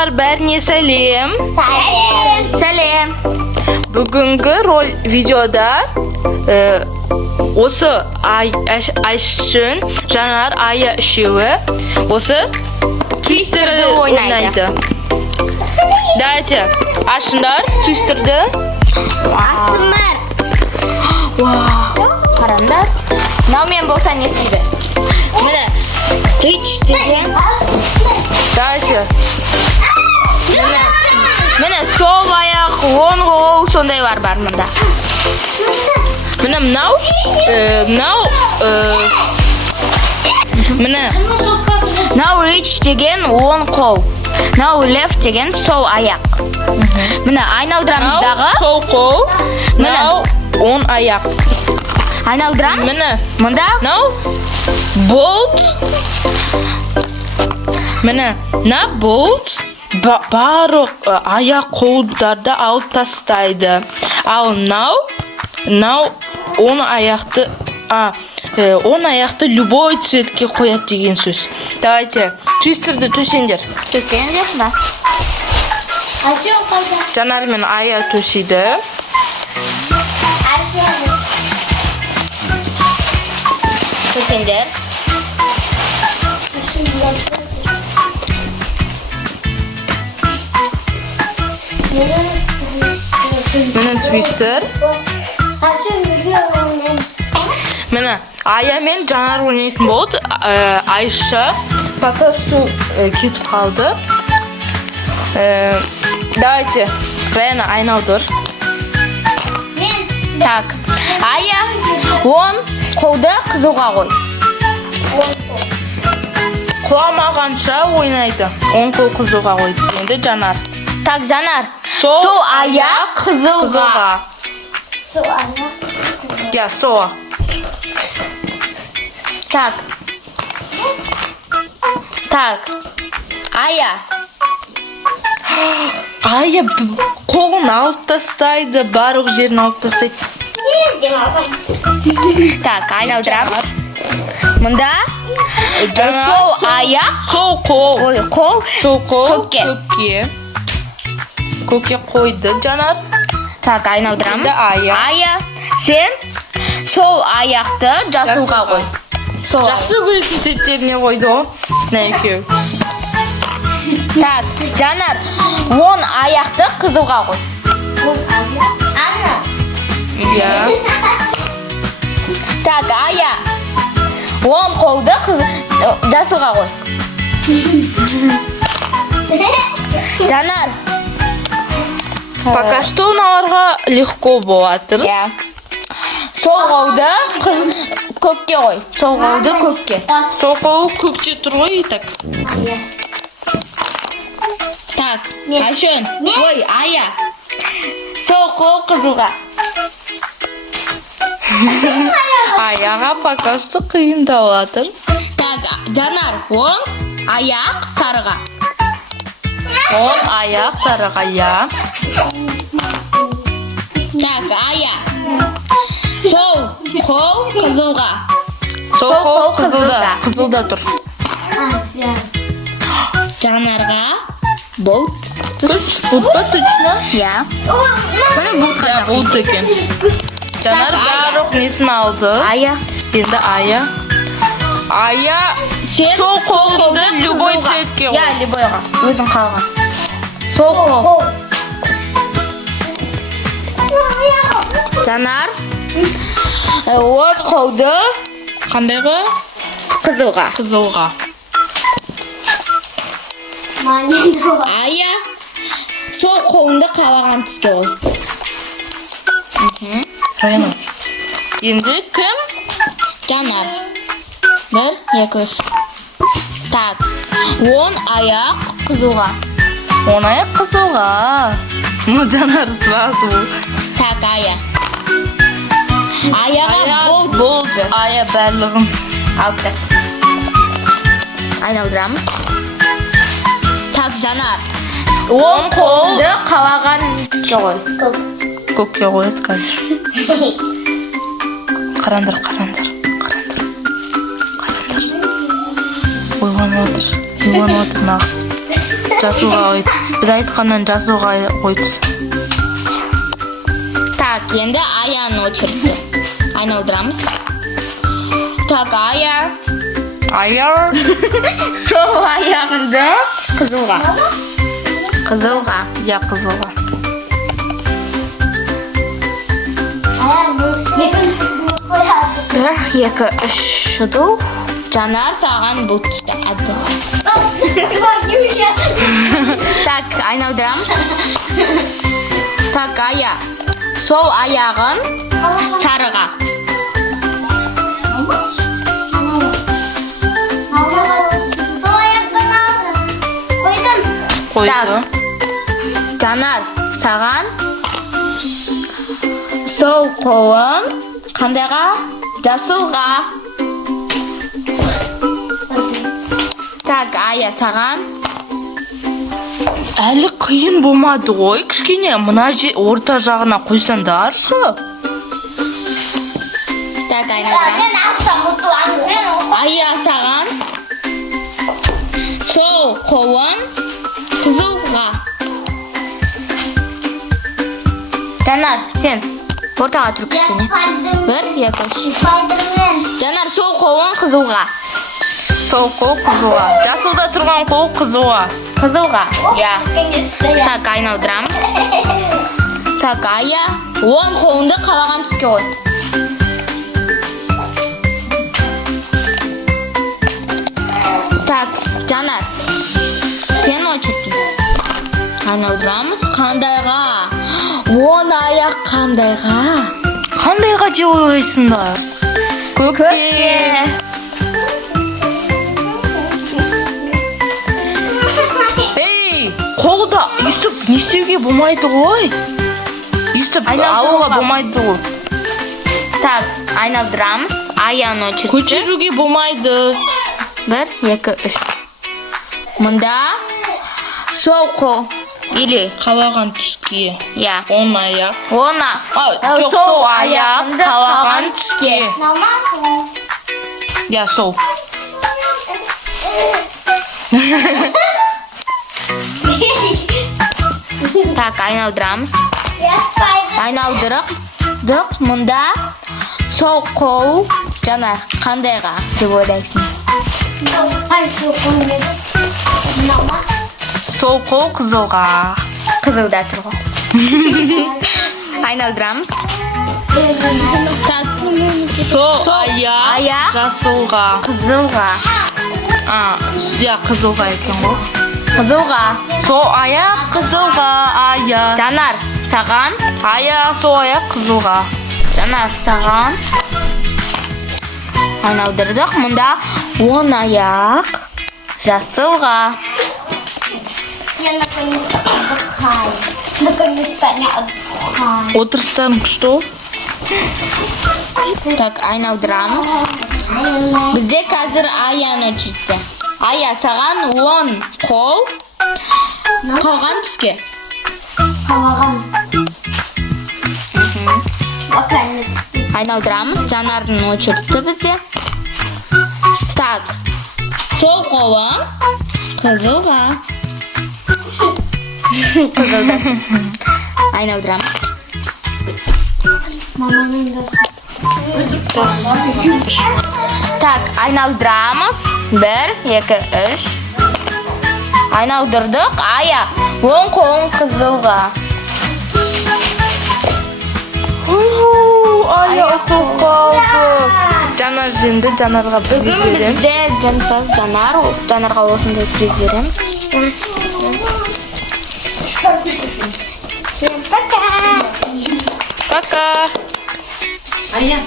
Жанар, бәріне сәлем. Сәлем. Бүгінгі рол видеода осы Айшын, Жанар, Ая үшеуі осы твистерді ойнайды. Давайте, ашыңдар твистерді. Асымыр. Қараңдар. Мынау мен болса не істейді? Міне, рич деген. Давайте. Міне, сол аяқ, оң қол сондайлар бар мұнда. Міне мынау Мынау рич деген оң қол. Мынау лефт деген сол аяқ. Міне, айналдырамыз дағы. сол қол, мынау оң аяқ. Айналдырамыз. Міне, Мұнда мынау болт. Міне, мына болт барлық аяқ қолдарды алып тастайды. Ал мынау оң аяқты любой цветке қояды деген сөз. Давайте, твистерді төсеңдер. төсеңдер ма? Жанар мен Ая төсейді. Төсеңдер. Міне твистер. Міне Ая мен Жанар ойнайтын болды. Айша пока что кетіп қалды. Давайте, Райана айналдыр. Так, Ая, оң қолды қызуға қой. Құламағанша ойнайды. Оң қол қызуға қойды. Енді Жанар. Так, Жанар, Сол аяқ қызуға. Я, сол. Так, Ая. Ая қолын алып тастайды, барлық жерін алып тастайды. Так, айналдырамыз. Мұнда сол аяқ, Сол қол. қол Сол қол көкке. Көкке қойды Жанар. Так, айналдырамыз. Енді Ая. Ая, сен сол аяқты жасылға қой. Жақсы көретін сеттеріне қойды ол. Мына екеу. Так, Жанар, оң аяқты қызылға қой. Иә. Так, Ая, оң қолды жасылға қой. Жанар. Пока что мыналарға легко болатыр. Иә. Сол қолды көкке қой. Сол қолды көкке. Сол қол көкте тұр ғой, так. Так, Айшын. Ой, Ая. Сол қол қызылға. Аяға пока что қиындалатыр. Так, Жанар, оң аяқ сарыға. Оң аяқ сарыға, я. Так, Ая. Сол қол қызылға. Сол қол қызылда тұр. Жанарға бұлт. Бұлт па точно? Иә. Бұны бұлтқа Ja, бұлт екен. Жанар барлық несін алды. Ая. Енді Ая. Ая Сен сол қолды любой цветке қой. Иә, любойға. Өзің қалған. Сол қол. Жанар. Оң қолды Қандай ғой? қызылға. Қызылға. Ая. Сол қолыңды қалаған түске қой. Райана. Енді кім? Жанар. 1, 2, 3. Так. Оң аяқ қызылға. Оң аяқ қызылға. Ну, Жанар сразу. Так, Ая. Аяға болды. Ая барлығын. Алды. Айналдырамыз. Так, Жанар. Оң қолды қалаған түске қой. көкке қояды қазір. Қарандар. Ойланып отыр нағыз. жасылға қойды. Біз айтқаннан жасылға қойды. Так, енді Аяның очереті. Айналдырамыз. Так, Ая. Аяр. Сол аяғында қызылға. Қызылға. Я қызылға. Бір, екі, үш шыду. Жанар саған бұл түсті. Так, айналдырамыз. Так, Ая. Сол аяғын сарыға. Қойды. Жанар, саған сол қолын қандайға? Жасылға. Так, Ая, саған Әлі қиын болмады ғой, кішкене. Мына орта жағына қойсаңдаршы. Так, айналдырам. Ая, саған сол қолын қызылға. Жанар, сен ортаға тұр кішкене. Бір, екі, үш. Жанар, сол қолын қызылға. Сол қол қызылға. Жасылда тұрған қол қызылға. Қызылға, я. Так, айналдырамыз. Так, Ая, оң қолыңды қалаған түске қой. Так, Жанар, сен очередь. Айналдырамыз. Қандайға? Он аяқ қандайға? Қандайға деп ойлайсыңдар? Көкке. Ей, қолда үстіп не істеуге болмайды ғой? Үстіп алуға болмайды ғой. Так, айналдырамыз. Аяның очереті. Көтеруге болмайды. Бір, екі, үш. Мұнда сол қол. Или Қалаған түске. я. Он аяқ. Она. Жоқ, сол аяқ қалаған түске. Я сол. Так, айналдырамыз. Айналдырып. Мұнда сол қол. Жанар, қандайға деп ойлайсың? Сол қол қызылға. Қызылда тұр ғой. Айналдырамыз. Так, Сол аяқ жасылға. қызылға. Я қызылға екен ғой. Қызылға. Сол аяқ қызылға. Ая. Жанар, саған. Ая, сол аяқ қызылға. Жанар, саған. Айналдырдық. Мұнда 10 аяқ жасылға. Я наконец-то отдыхаю. Наконец-то не отдыхаю. Отырыстарың күшті ғой. Так, айналдырамыз. Бізде қазір Аяның очереті. Ая, саған 10 қол. Қалған түске. Қалаған. Наконец-то. Айналдырамыз. Жанардың очереті бізде. Так, сол қолың қызылға. Қызылда. Айналдырамыз. Маманың да Так, айналдырамыз. 1, 2, 3. Айналдырдық. Ая, оң қолың қызылға. Ая, сол қалды. Жанар жеңді, Жанарға приз Бүгін беремін. бізде Жанпаз Жанар, Жанарға осындай приз береміз. Всем пока. Пока. Ая,